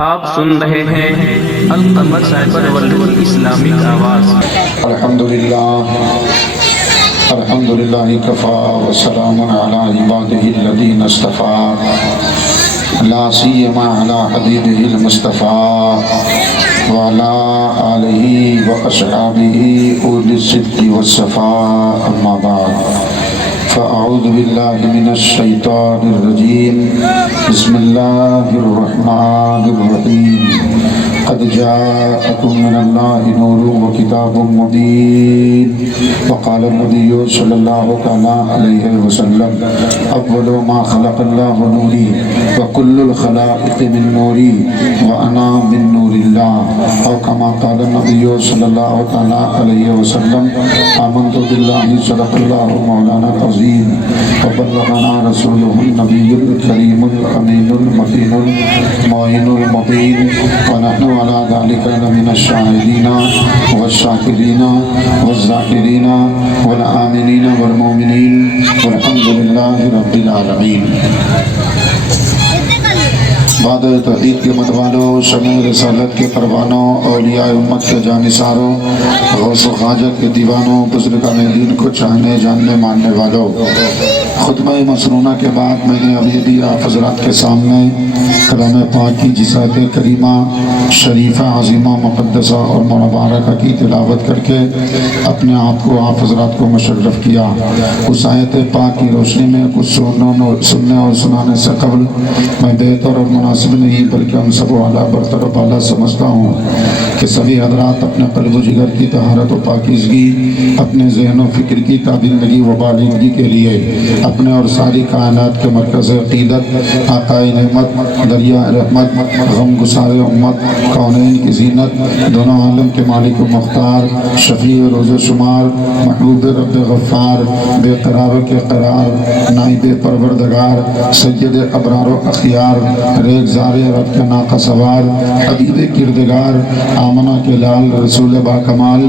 آپ سن رہے ہیں القمر سائبر ورلڈ اسلامک آواز۔ الحمدللہ کفا وسلام علی عبادہ الذین اصطفیٰ لا سیما علی حبیبہ المصطفیٰ وعلی آلہ واصحابہ اولی الصدق والصفاء اما بعد فاعوذ باللہ من الشیطان الرجیم بسم اللہ الرحمن الرحیم قد جاءکم من اللہ نور و کتاب مبین وقال النبی صلی اللہ علیہ وسلم اول ما خلق اللہ نوری وکل الخلائق من نوری وانا من نور اللہ او کما قال النبی صلی اللہ علیہ وسلم آمنت باللہ صدق اللہ مولانا العظیم وبلغنا رسوله النبی الکریم الامین المتین المعین المبین ونحن على ذلك لمن الشاهدين والشاكرين والذاكرين والآمنين والمؤمنين والحمد لله رب العالمين۔ بعد توحید کے مدوالوں، شمع رسالت کے پروانوں، اولیاء امت کے جانثاروں، غوث و خواجہ کے دیوانوں، بزرگان دین کو چاہنے جاننے ماننے والوں، خطبہ مسنونہ کے بعد میں نے ابھی بھی آپ حضرات کے سامنے کلام پاک کی جس آیت کریمہ شریفہ عظیمہ مقدسہ اور مبارکہ کی تلاوت کر کے اپنے آپ کو آپ حضرات کو مشرف کیا۔ اس آیت پاک کی روشنی میں کچھ سننے اور سنانے سے قبل میں بہتر اور مناسب نہیں بلکہ ہم سب اعلیٰ برتر و بالا سمجھتا ہوں کہ سبھی حضرات اپنے قلب و جگر کی طہارت و پاکیزگی، اپنے ذہن و فکر کی کابندگی و بالغی کے لیے اپنے اور ساری کائنات کے مرکز عقیدت آقائے نعمت دریا رحمت غم گسار امت کونین کی زینت دونوں عالم کے مالک و مختار شفیع روز شمار محبوب رب غفار بے قرار کے قرار نائب پروردگار سید ابرار و اخیار ریگزار رب کے ناقہ سوار حبیب کردگار آمنہ کے لال رسول با کمال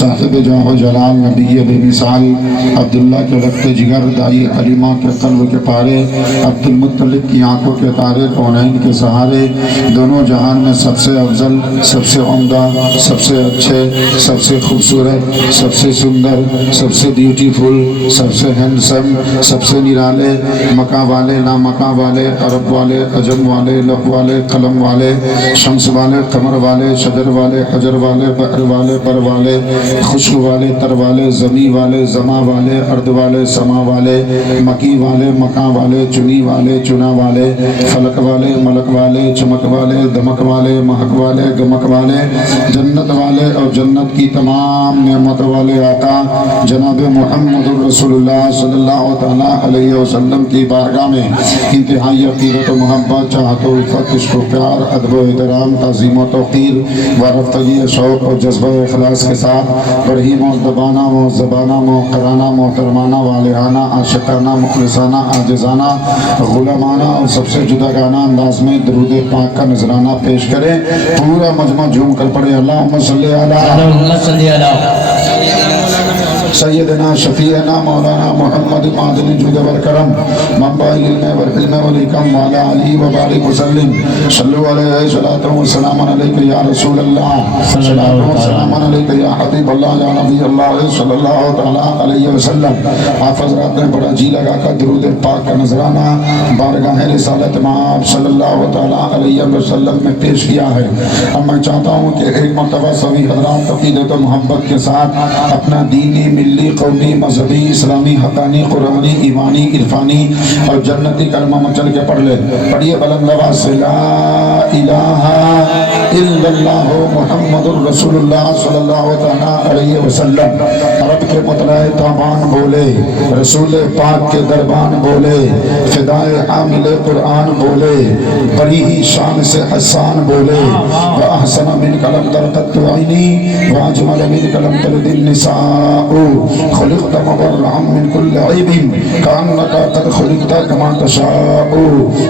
صاحب جاہ و جلال نبی بے مثال عبداللہ کے رفت جگر دائی حلیمہ کے قلب کے پارے عبد المطلب کی آنکھوں کے تارے کونین کے سہارے دونوں جہان میں سب سے افضل سب سے عمدہ سب سے اچھے سب سے خوبصورت سب سے سندر سب سے بیوٹیفل سب سے ہینڈسم سب سے نرالے مکہ والے لا مکہ والے عرب والے عجم والے لق والے قلم والے شمس والے قمر والے شجر والے حجر والے بحر والے بر والے خشک والے تر والے زمیں والے زما والے ارض والے سما والے مکی والے مکاں والے چنی والے چنا والے فلک والے ملک والے چمک والے دمک والے مہک والے گمک والے جنت والے اور جنت کی تمام نعمت والے آقا جناب محمد رسول اللہ صلی اللہ علیہ وسلم کی بارگاہ میں انتہائی عقیدت و محبت چاہت و الفت عشق و پیار ادب و احترام تعظیم و توقیر و رفتگی شوق اور جذبہ اخلاص کے ساتھ بڑی معدبانہ معذبانہ محترمانہ محترمانہ والہانہ عاشقانہ مخلصانہ عاجزانہ غلامانہ اور سب سے جداگانہ انداز میں درود پاک کا نذرانہ پیش کریں۔ پورا مجمع جھوم کر پڑے اللہم صلی علی سیدنا شفیعنا مولانا محمد معدن جود والکرم منبع العلم والحلم والحکم وعلی آلہ وبارک وسلم صلو علیہ صلاۃ و سلام علیک یا رسول اللہ صلاۃ و سلام علیک یا حبیب اللہ یا نبی اللہ صلی اللہ علیہ وسلم۔ آپ حضرات نے بڑا جی لگا کر درود پاک کا نذرانہ بارگاہ رسالت مآب صلی اللہ علیہ وسلم میں پیش کیا ہے۔ اب میں چاہتا ہوں کہ ایک مرتبہ سبھی حضرات عقیدت و محبت کے ساتھ اپنا دینی ملی قومی مذہبی اسلامی حقانی قرآنی ایمانی عرفانی اور جنتی کلمہ مچل کے پڑھ لیں۔ پڑھیے بلند آواز سے لا الہ الا اللہ محمد الرسول اللہ صلی اللہ علیہ وسلم۔ رب کے مطلع تابان بولے رسول پاک کے دربان بولے فدائے حامل قرآن بولے بڑی ہی شان سے حسان بولے وَأَحْسَنَ مِنْ قَلَمْ تَرْقَتُ عَيْنِي وَأَجْمَلَ مِنْ قَلَمْ تَلِدِ النِّسَاءُ خلقت مبرعا من كل عيب كأنك قد خلقت كما تشاء.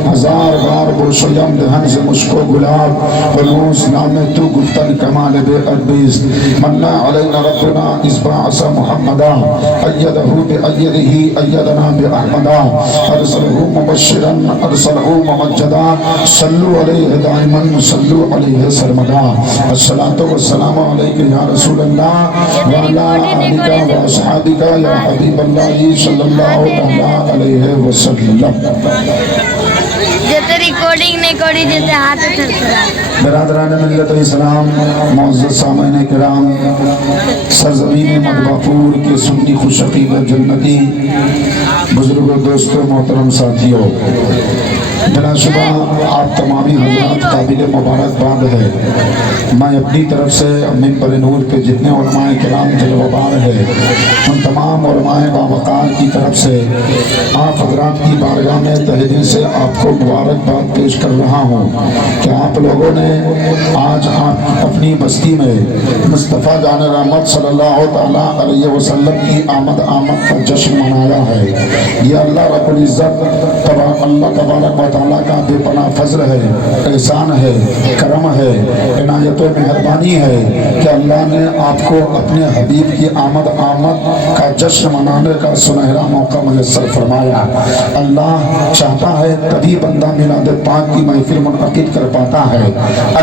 ہزار بار بوشیم دہن سے مجھ کو گلاب بلوس نام تو گفتن کمال بے عربیز. منا علینا ربنا اسباعث محمدا ایدہ بأیدہ ایدنا بأحمدا ارسلہ مبشرا ارسلہ ممجدا صلو علیہ دائما صلو علیہ سرمدا. الصلاة والسلام علیکہ یا رسول اللہ وعلا آلکہ واصحابکہ یا حبیب اللہ صلی اللہ علیہ وسلم. جیسے ریکارڈنگ نہیں کری جیسے ہاتھ تھرتھرا. برادران ملت اسلام، معزز سامعین کرام، سرزمین مدباپور کے سنی خوش عقیدت جنتی بزرگوں، دوستوں، محترم ساتھیوں، بلا شبہ آپ تمامی حضرات قابل مبارکباد ہے. میں اپنی طرف سے منبر نور کے جتنے علماء کرام جلوہ بار ہے ان تمام علماء باوقار کی طرف سے آپ حضرات کی بارگاہ میں تہہ دل سے آپ کو مبارکباد پیش کر رہا ہوں کہ آپ لوگوں نے آج آپ اپنی بستی میں مصطفیٰ جان رحمت صلی اللہ تعالیٰ علیہ وسلم کی آمد کا جشن منایا ہے. یہ اللہ رب العزت اللہ تبارک و تعالیٰ کا بے پناہ فضل ہے، احسان ہے، کرم ہے، عنایت و مہربانی ہے کہ اللہ نے آپ کو اپنے حبیب کی آمد کا جشن منانے کا سنہرا موقع میسر فرمایا. اللہ چاہتا ہے تبھی بندہ میلاد پاک کی محفل منعقد کر پاتا ہے.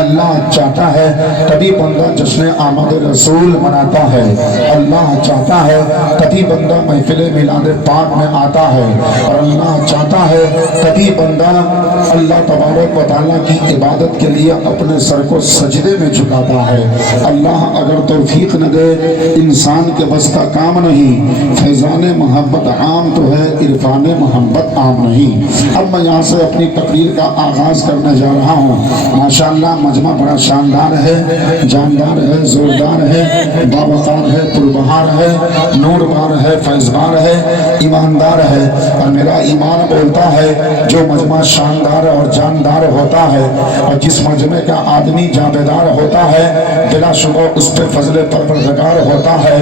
اللہ چاہتا ہے تبھی بندہ جشن آمد رسول مناتا ہے. اللہ چاہتا ہے تبھی بندہ محفل میلاد پاک میں آتا ہے. اور اللہ چاہتا ہے تبھی بندہ اللہ تبارک و تعالیٰ کی عبادت کے لیے اپنے سر کو سجدے میں جھکاتا ہے. اللہ اگر توفیق نہ دے انسان کے بس کا کام نہیں. فیضان محبت عام تو ہے، عرفان محبت عام نہیں. اب میں یہاں سے اپنی تقریر کا آغاز کرنے جا رہا ہوں. ماشاءاللہ مجمع بڑا شاندار ہے، جاندار ہے، زوردار ہے، باوقار ہے، پربہار ہے، نور بار ہے، فیض بار ہے، ایماندار ہے. اور میرا ایمان بولتا ہے جو مجمع شاندار اور جاندار ہوتا ہے اور جس مجمع کا آدمی جانبدار ہوتا ہے بلا شبہ اس پہ فضل پروردگار ہوتا ہے،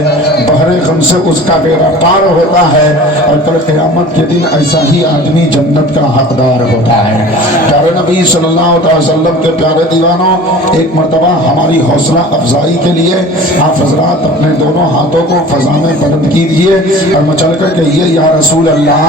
بحر غم سے اس کا بیڑا پار ہوتا ہے. اور کل قیامت کے دن ایسا ہی آدمی جنت کا حقدار ہوتا ہے. پیارے نبی صلی اللہ علیہ وسلم کے پیارے دیوانوں، ایک مرتبہ ہماری حوصلہ افزائی کے لیے آپ حضرات اپنے دونوں ہاتھوں کو فضا میں بلند کیجئے اور مچل کر کہیے یا رسول اللہ،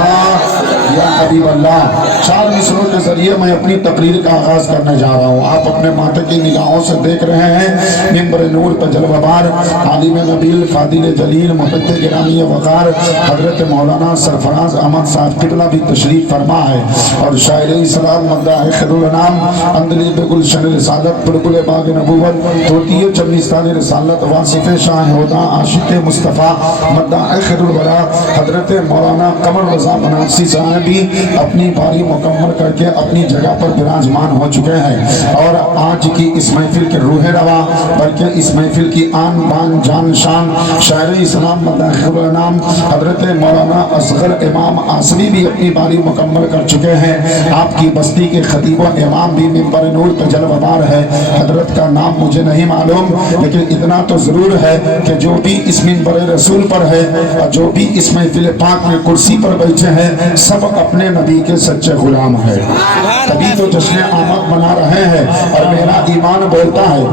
یا حبیب اللہ. 4 مصروں کے ذریعے میں اپنی تقریر کا آغاز کرنے جا رہا ہوں. آپ اپنے ماتھے کی نگاہوں سے دیکھ رہے ہیں منبر نور پر جلوہ بار عالم نبیل فاضل جلیل محب گرامی وقار حضرت مولانا سرفراز احمد صاحب قبلہ بھی تشریف فرما ہے. اور شاعر اسلام مداح خیر الانام اندلیب گلشن رسالت بلبل باغ نبوت توتی چمنستان رسالت واصف شاہ ہدا عاشق مصطفیٰ مداح خیر الورا حضرت مولانا قمر رضا بنارسی صاحب بھی اپنی باری مکمل کر کے اپنی جگہ پر براجمان ہو چکے ہیں. اور آج کی اس محفل کے روح روا بلکہ اس محفل کی آن بان جان شان شاعر اسلام مداح الانام حضرت مولانا اصغر امام آسمی بھی اپنی باری مکمل کر چکے ہیں. آپ کی بستی کے خطیب و امام بھی منبر نور پہ جلوہ بار ہے. حضرت کا نام مجھے نہیں معلوم لیکن اتنا تو ضرور ہے کہ جو بھی اس منبر رسول پر ہے اور جو بھی اس محفل پاک میں کرسی پر بیٹھے ہیں سب اپنے نبی کے سچے غلام ہیں. تبھی تو جشن آمد منا رہے ہیں. اور میرا ایمان بولتا ہے،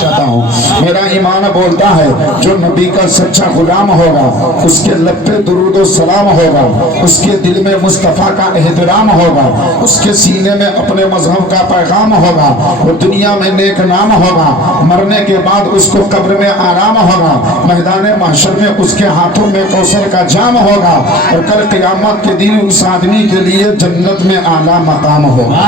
چاہتا ہوں میرا ایمان بولتا ہے جو نبی کا سچا غلام ہوگا اس کے لب پہ درود و سلام ہوگا، اس کے دل میں مصطفیٰ کا احترام ہوگا، اس کے سینے میں اپنے مذہب کا پیغام ہوگا، وہ دنیا میں نیک نام ہوگا، مرنے کے بعد اس کو قبر میں آرام ہوگا، میدان محشر میں اس کے ہاتھوں میں کوثر کا جام ہوگا اور کل قیامت کے دن اس آدمی کے لیے جنت میں اعلیٰ مقام ہوگا.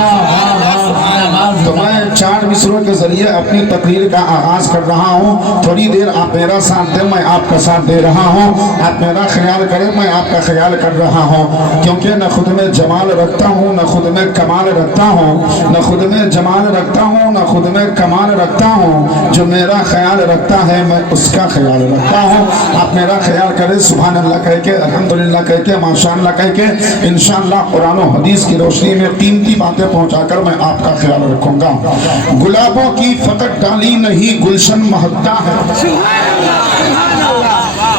تو میں 4 مصروں کے ذریعے اپنی تقریر کا آغاز کر رہا ہوں. تھوڑی دیر آپ میرا ساتھ دیں، میں آپ کا ساتھ دے رہا ہوں. آپ میرا خیال کریں، میں آپ کا خیال کر رہا ہوں. کیونکہ نہ خود میں جمال رکھتا ہوں نہ خود میں کمال رکھتا ہوں، نہ خود میں جمال رکھتا ہوں نہ خود میں کمال رکھتا ہوں. جو میرا خیال رکھتا ہے میں اس کا خیال رکھتا ہوں. آپ میرا خیال کریں، سبحان اللہ کہہ کے، الحمدللہ کہہ کے، ماشاءاللہ کہہ کے، انشاءاللہ قرآن و حدیث کی روشنی میں قیمتی باتیں پہنچا کر میں آپ کا خیال رکھوں گا. گلابوں کی فقط ڈالی نہیں گلشن مہکتا ہے.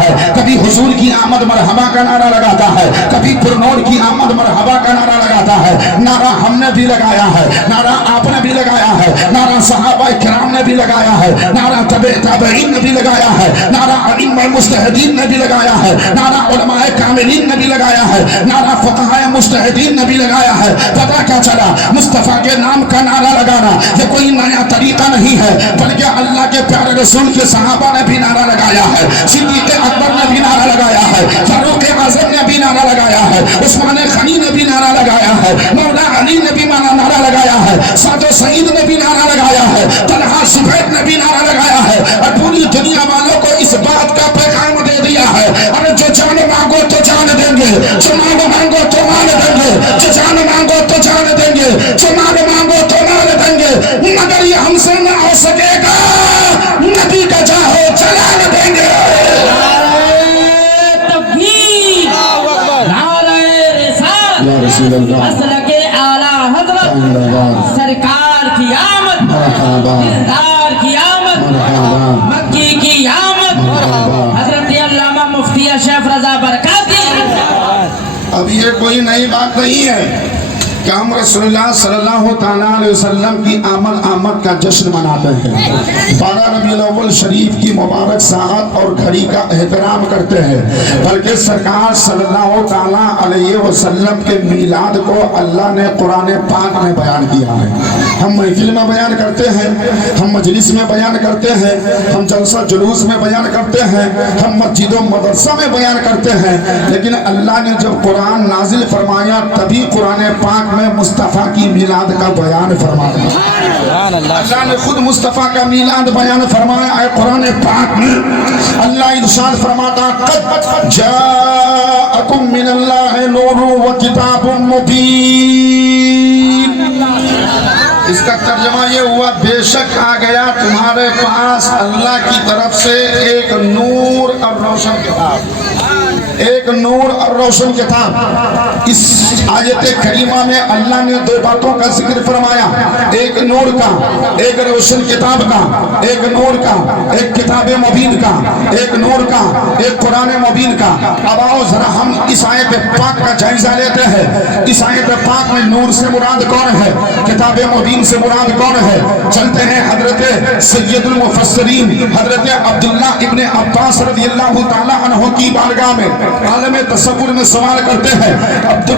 ہے، کبھی حضور کی آمد مرحبا کا نعرہ لگاتا ہے، کبھی پرنور کی آمد مرحبا کا نعرہ لگاتا ہے۔ نعرہ ہم نے بھی لگایا ہے، نعرہ آپ نے بھی لگایا ہے، نعرہ صحابہ کرام نے بھی لگایا ہے، نعرہ تابعین نے بھی لگایا ہے، نعرہ ائمہ مجتہدین نے بھی لگایا ہے، نعرہ علماء کاملین نے بھی لگایا ہے، نعرہ فقہاء مجتہدین نے بھی لگایا ہے۔ پتہ کیا چلا؟ مصطفیٰ کے نام کا نعرہ لگانا یہ کوئی نیا طریقہ نہیں ہے، بلکہ اللہ کے پیارے رسول کے صحابہ نے بھی نعرہ لگایا ہے، صدیق اکبر نے بھی نعرہ لگایا ہے، فاروق اعظم نے بھی نعرہ لگایا ہے، عثمان غنی نے بھی نعرہ لگایا ہے، مولا علی نے بھی نعرہ لگایا ہے، سعد و سعید نے بھی نعرہ لگایا ہے، طلحہ زبیر نے بھی نعرہ لگایا ہے، اور پوری دنیا والوں کو اس بات کا پیغام دے دیا ہے، ارے جو جان مانگو تو جان دیں گے، جو مال مانگو تو مال دیں گے، جو جان مانگو تو جان دیں گے، جو مال مانگو تو مال دیں گے، مگر یہ ہم سے نہ ہو سکے گا، نبی کا جاہو جلال دیں گے۔ تکبیر، نعرہ رسالت، یا رسول اللہ مسلک اعلیٰ حضرت سرکار کی آمد، مرحبا دلدار کی آمد، مرحبا مکی کی آمد، حضرت علامہ مفتی شیخ رضا برکاتی۔ اب یہ کوئی نئی بات نہیں ہے کہ ہم رسول اللہ صلی اللہ تعالیٰ علیہ وسلم کی آمد کا جشن مناتے ہیں، 12 ربیع الاول شریف کی مبارک ساعت اور گھڑی کا احترام کرتے ہیں، بلکہ سرکار صلی اللہ تعالیٰ علیہ وسلم کے میلاد کو اللہ نے قرآن پاک میں بیان کیا ہے۔ ہم محفل میں بیان کرتے ہیں، ہم مجلس میں بیان کرتے ہیں، ہم جلسہ جلوس میں بیان کرتے ہیں، ہم مسجد و مدرسہ میں بیان کرتے ہیں، لیکن اللہ نے جب قرآن نازل فرمایا تبھی قرآن پاک میں مصطفیٰ کی میلاد کا بیان فرمایا۔ اللہ نے خود مصطفیٰ کا میلاد بیان فرمایا ہے قرآن پاک میں۔ اللہ ارشاد فرماتا قد جاءکم من اللہ نور و کتاب مبین۔ اس کا ترجمہ یہ ہوا بے شک آ گیا تمہارے پاس اللہ کی طرف سے ایک نور اور روشن کتاب، ایک نور اور روشن کتاب۔ اس آیت کریمہ میں اللہ نے دو باتوں کا ذکر فرمایا، ایک نور کا، ایک روشن کتاب کا، ایک نور کا، ایک کتاب مبین کا، ایک نور کا، ایک قرآن مبین کا۔ اب آؤ ذرا ہم اس آیت پاک کا جائزہ لیتے ہیں۔ اس آیت پاک میں نور سے مراد کون ہے، کتاب مبین سے مراد کون ہے؟ چلتے ہیں حضرت سید المفسرین حضرت عبداللہ ابن عباس رضی اللہ تعالیٰ عنہ کی بارگاہ میں عالم تصور میں سوال کرتے ہیں۔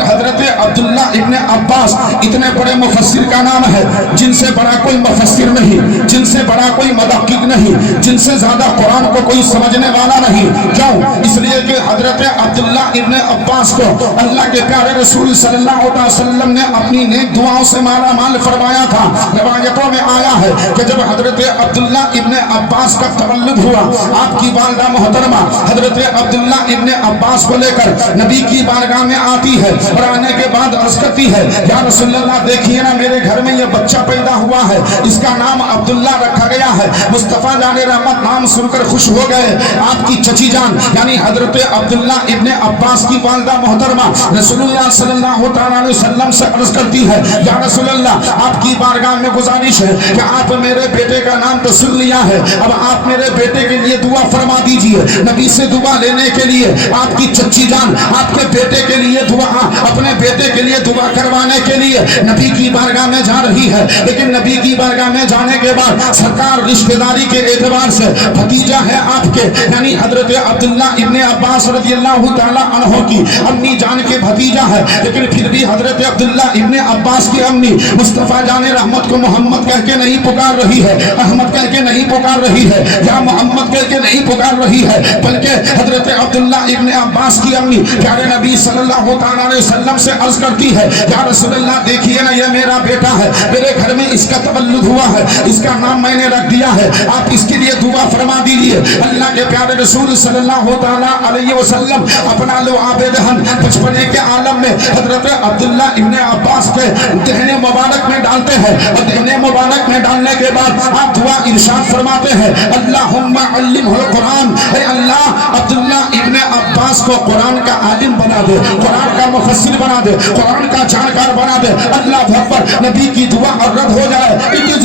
حضرت عبداللہ ابن عباس اتنے بڑے مفسر کا نام ہے، جن سے بڑا کوئی مفسر نہیں، جن سے بڑا کوئی مدقق نہیں، جن سے زیادہ قرآن کو کوئی سمجھنے والا نہیں۔ کیوں؟ اس لیے کہ حضرت عبداللہ ابن عباس کو اللہ کے پیارے رسول صلی اللہ علیہ وسلم نے اپنی نیک دعاؤں سے مالا مال فرمایا تھا۔ روایتوں میں آیا ہے کہ جب حضرت عبداللہ ابن عباس کا تولد ہوا، آپ کی والدہ محترمہ حضرت عبداللہ ابن عباس کو لے کر نبی کی بارگاہ میں آتی ہے، اور آنے کے بعد عرض کرتی ہے یا رسول اللہ دیکھیے نا میرے گھر میں یہ بچہ پیدا ہوا ہے، اس کا نام عبداللہ رکھا گیا ہے۔ مصطفیٰ جان رحمت نام سن کر خوش ہو گئے۔ آپ کی چچی جان یعنی حضرت عبداللہ ابن عباس کی والدہ محترمہ رسول اللہ صلی اللہ تعالیٰ علیہ وسلم سے عرض کرتی ہے یا رسول اللہ آپ کی بارگاہ میں گزارش ہے کہ آپ میرے بیٹے کا نام تو سن لیا ہے، اب آپ میرے بیٹے کے لیے دعا فرما دیجئے۔ نبی سے دعا لینے کے لیے آپ کی چچی جان آپ کے بیٹے کے لیے دعا، اپنے بیٹے کے لیے دعا کروانے کے لیے نبی کی بارگاہ میں جا رہی ہے، لیکن نبی کی بارگاہ میں جانے کے بعد سرکار رشتہ داری کے اعتبار سے بھتیجا ہے آپ کے یعنی حضرت عبداللہ ابن عباس رضی اللہ تعالیٰ عنہ کی امی جان کے بھتیجا ہے، لیکن پھر بھی حضرت عبداللہ ابن عباس کی امی مصطفیٰ جان رحمت کو محمد کہہ کے نہیں پکار رہی ہے، احمد کہہ کے نہیں پکار رہی ہے، یا محمد کہہ کے نہیں پکار رہی ہے، بلکہ حضرت عبداللہ ابن عباس کی امی پیارے نبی صلی اللہ تعالیٰ علیہ وسلم سے عرض کرتی ہے یا رسول اللہ دیکھیے نا یہ میرا بیٹا ہے، میرے گھر میں اس کا تولد ہوا ہے، اس کا نام میں نے رکھ دیا ہے، آپ اس کے لیے دعا فرما دیجیے۔ اللہ کے پیارے رسول صلی اللہ تعالیٰ علیہ وسلم اپنا لعاب دہن بچپنے کے عالم میں حضرت عبداللہ ابن عباس کے دہنے مبارک میں ڈالتے ہیں، اور دہنے مبارک میں ڈالنے کے بعد آپ دعا ارشاد فرماتے ہیں اللہم علمہ القرآن، اے اللہ عبداللہ ابن عباس کو قرآن کا عالم بنا دے، قرآن کا مفسر بنا دے، قرآن کا جانکار بنا دے۔ اللہ اکبر، نبی کی دعا اور رد ہو جائے۔ It is